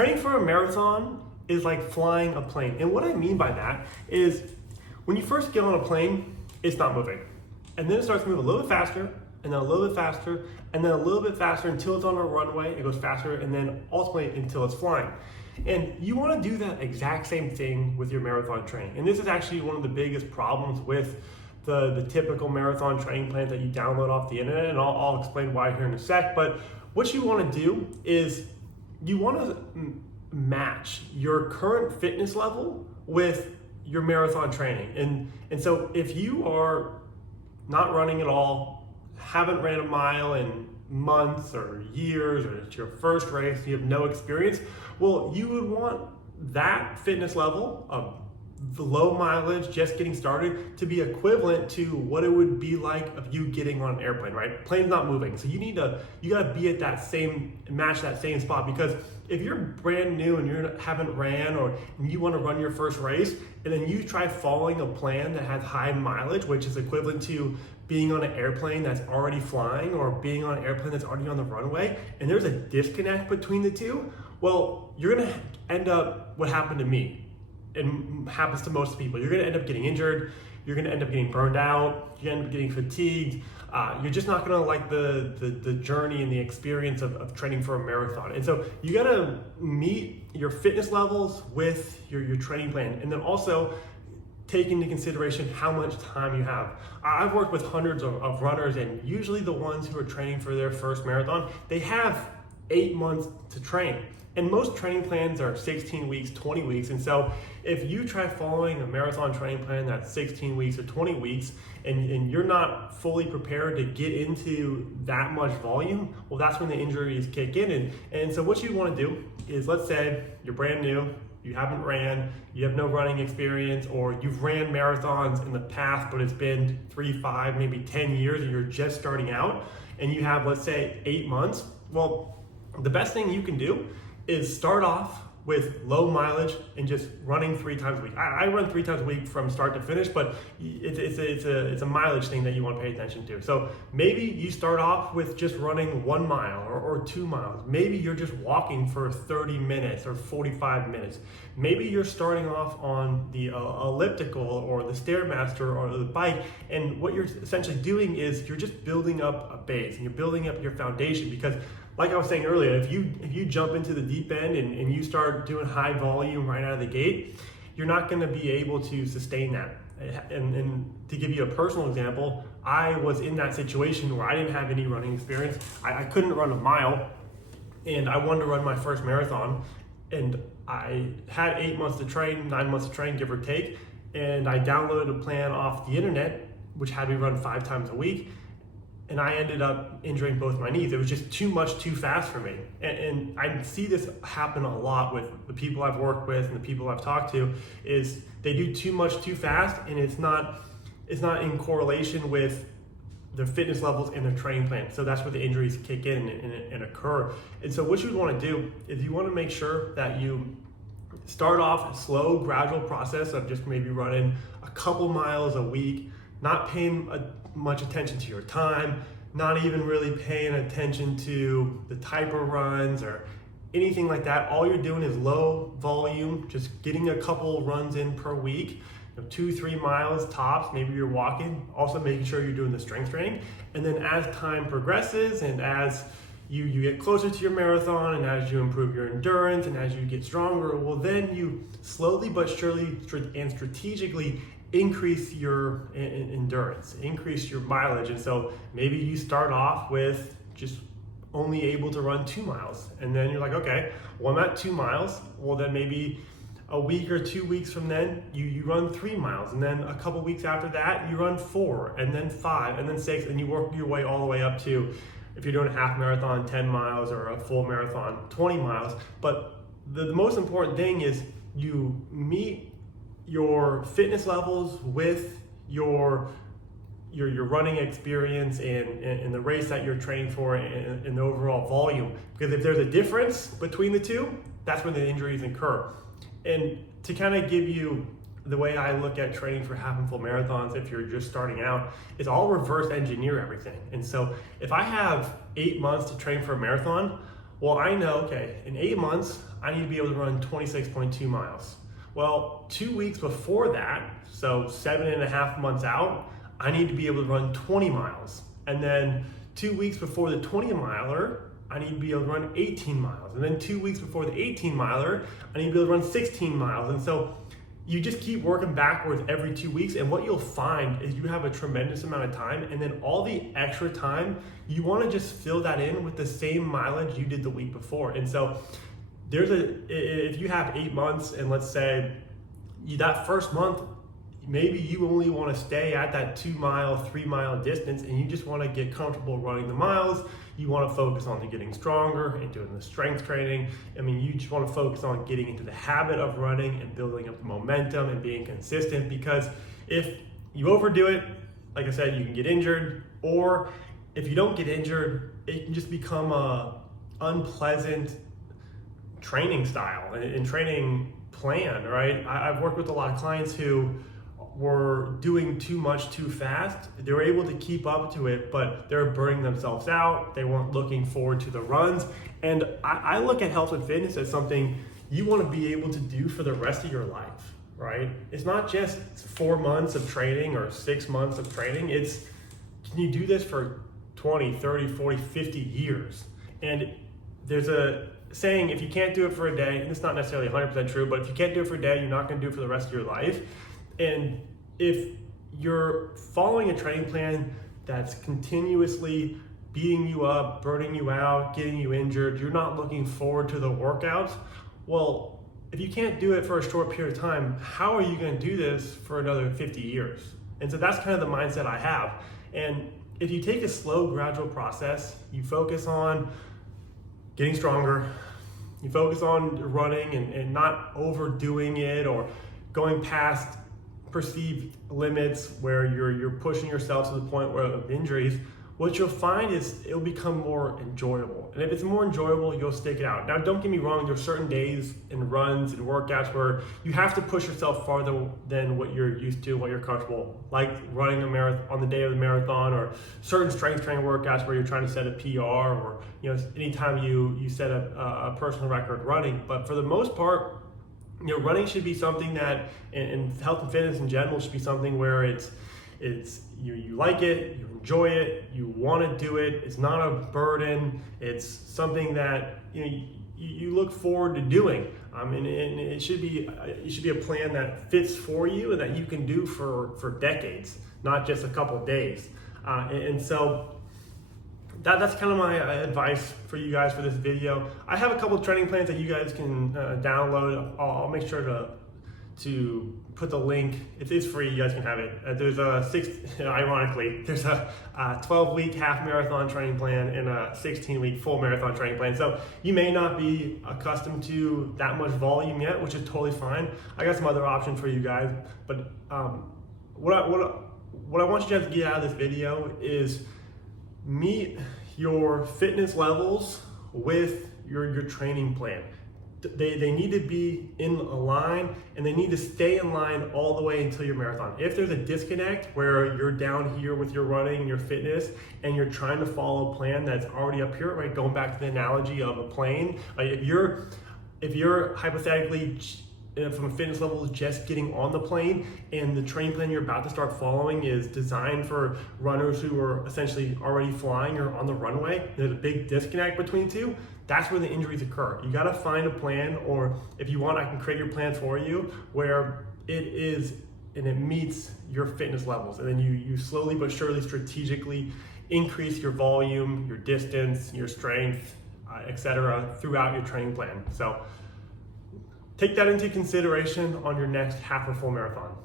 Training for a marathon is like flying a plane. And what I mean by that is when you first get on a plane, it's not moving. And then it starts to move a little bit faster, and then a little bit faster, and then a little bit faster until it's on a runway, it goes faster, and then ultimately until it's flying. And you want to do that exact same thing with your marathon training. And this is actually one of the biggest problems with the typical marathon training plans that you download off the internet, and I'll explain why here in a sec. But what you want to do is you want to match your current fitness level with your marathon training. And so if you are not running at all, haven't ran a mile in months or years, or it's your first race, you have no experience, well, you would want that fitness level of the low mileage, just getting started, to be equivalent to what it would be like of you getting on an airplane, right? Plane's not moving. So you gotta be at that same, match that same spot, because if you're brand new and you haven't ran, or you wanna run your first race, and then you try following a plan that has high mileage, which is equivalent to being on an airplane that's already flying, or being on an airplane that's already on the runway, and there's a disconnect between the two, well, you're gonna end up what happened to me, and happens to most people. You're gonna end up getting injured, you're gonna end up getting burned out, you're gonna end up getting fatigued, you're just not gonna like the journey and the experience of training for a marathon. And so you gotta meet your fitness levels with your training plan, and then also take into consideration how much time you have. I've worked with hundreds of runners, and usually the ones who are training for their first marathon, they have 8 months to train. And most training plans are 16 weeks, 20 weeks. And so if you try following a marathon training plan that's 16 weeks or 20 weeks, and you're not fully prepared to get into that much volume, well, that's when the injuries kick in. And so what you want to do is, let's say you're brand new, you haven't ran, you have no running experience, or you've ran marathons in the past, but it's been 3, 5, maybe 10 years, and you're just starting out, and you have, let's say, 8 months. Well, the best thing you can do is start off with low mileage and just running 3 times a week. I run 3 times a week from start to finish, but it's a mileage thing that you want to pay attention to. So maybe you start off with just running 1 mile or 2 miles. Maybe you're just walking for 30 minutes or 45 minutes. Maybe you're starting off on the elliptical or the Stairmaster or the bike, and what you're essentially doing is you're just building up a base, and you're building up your foundation, because like I was saying earlier, if you jump into the deep end and you start doing high volume right out of the gate, you're not going to be able to sustain that. And to give you a personal example, I was in that situation where I didn't have any running experience. I couldn't run a mile, and I wanted to run my first marathon, and I had 8 months to train, 9 months to train, give or take, and I downloaded a plan off the internet, which had me run 5 times a week. And I ended up injuring both my knees. It was just too much, too fast for me. And I see this happen a lot with the people I've worked with and the people I've talked to, is they do too much, too fast, and it's not in correlation with their fitness levels and their training plan. So that's where the injuries kick in and occur. And so what you would want to do is you want to make sure that you start off a slow, gradual process of just maybe running a couple miles a week, not paying much attention to your time, not even really paying attention to the type of runs or anything like that. All you're doing is low volume, just getting a couple runs in per week, 2, 3 miles tops. Maybe you're walking, also making sure you're doing the strength training. And then as time progresses, and as you get closer to your marathon, and as you improve your endurance, and as you get stronger, well, then you slowly but surely and strategically increase your endurance, increase your mileage. And so maybe you start off with just only able to run 2 miles, and then you're like, okay, well, I'm at 2 miles. Well, then maybe a week or 2 weeks from then you run 3 miles, and then a couple weeks after that you run 4, and then 5, and then 6, and you work your way all the way up to, if you're doing a half marathon, 10 miles, or a full marathon, 20 miles. But the most important thing is you meet your fitness levels with your running experience and the race that you're training for, and the overall volume. Because if there's a difference between the two, that's when the injuries occur. And to kind of give you the way I look at training for half and full marathons, if you're just starting out, is I'll reverse engineer everything. And so if I have 8 months to train for a marathon, Well, I know, okay, in 8 months, I need to be able to run 26.2 miles. Well, 2 weeks before that, so 7.5 months out, I need to be able to run 20 miles. And then 2 weeks before the 20 miler, I need to be able to run 18 miles. And then 2 weeks before the 18 miler, I need to be able to run 16 miles. And so you just keep working backwards every 2 weeks. And what you'll find is you have a tremendous amount of time. And then all the extra time, you want to just fill that in with the same mileage you did the week before. And so if you have 8 months, and let's say that first month, maybe you only want to stay at that 2 mile, 3 mile distance, and you just want to get comfortable running the miles. You want to focus on getting stronger and doing the strength training. I mean, you just want to focus on getting into the habit of running and building up the momentum and being consistent, because if you overdo it, like I said, you can get injured, or if you don't get injured, it can just become a unpleasant training style and training plan, right? I've worked with a lot of clients who were doing too much too fast. They were able to keep up to it, but they're burning themselves out. They weren't looking forward to the runs. And I look at health and fitness as something you want to be able to do for the rest of your life, right? It's not just 4 months of training or 6 months of training. It's, can you do this for 20, 30, 40, 50 years? And there's a saying, if you can't do it for a day, and it's not necessarily 100% true, but if you can't do it for a day, you're not going to do it for the rest of your life. And if you're following a training plan that's continuously beating you up, burning you out, getting you injured, you're not looking forward to the workouts, well, if you can't do it for a short period of time, how are you going to do this for another 50 years? And so that's kind of the mindset I have. And if you take a slow, gradual process, you focus on getting stronger, you focus on running and not overdoing it or going past perceived limits where you're pushing yourself to the point of injuries, what you'll find is it'll become more enjoyable. And if it's more enjoyable, you'll stick it out. Now, don't get me wrong, there's certain days and runs and workouts where you have to push yourself farther than what you're used to, what you're comfortable, like running a marathon on the day of the marathon, or certain strength training workouts where you're trying to set a PR, or anytime you set a personal record running. But for the most part, running should be something that, and health and fitness in general should be something where it's you like it, you enjoy it, you want to do it. It's not a burden. It's something that you look forward to doing. And it should be a plan that fits for you and that you can do for decades, not just a couple of days. And so that's kind of my advice for you guys for this video. I have a couple of training plans that you guys can download. I'll make sure to put the link. If it's free, you guys can have it. Ironically, there's a 12-week half marathon training plan and a 16-week full marathon training plan. So you may not be accustomed to that much volume yet, which is totally fine. I got some other options for you guys, but what I want you guys to get out of this video is meet your fitness levels with your training plan. They need to be in a line, and they need to stay in line all the way until your marathon. If there's a disconnect where you're down here with your running, your fitness, and you're trying to follow a plan that's already up here, right? Going back to the analogy of a plane, if you're hypothetically from a fitness level is just getting on the plane, and the training plan you're about to start following is designed for runners who are essentially already flying or on the runway, there's a big disconnect between the two. That's where the injuries occur. You got to find a plan, or if you want, I can create your plan for you where it is and it meets your fitness levels, and then you slowly but surely strategically increase your volume, your distance, your strength, etc. throughout your training plan. So take that into consideration on your next half or full marathon.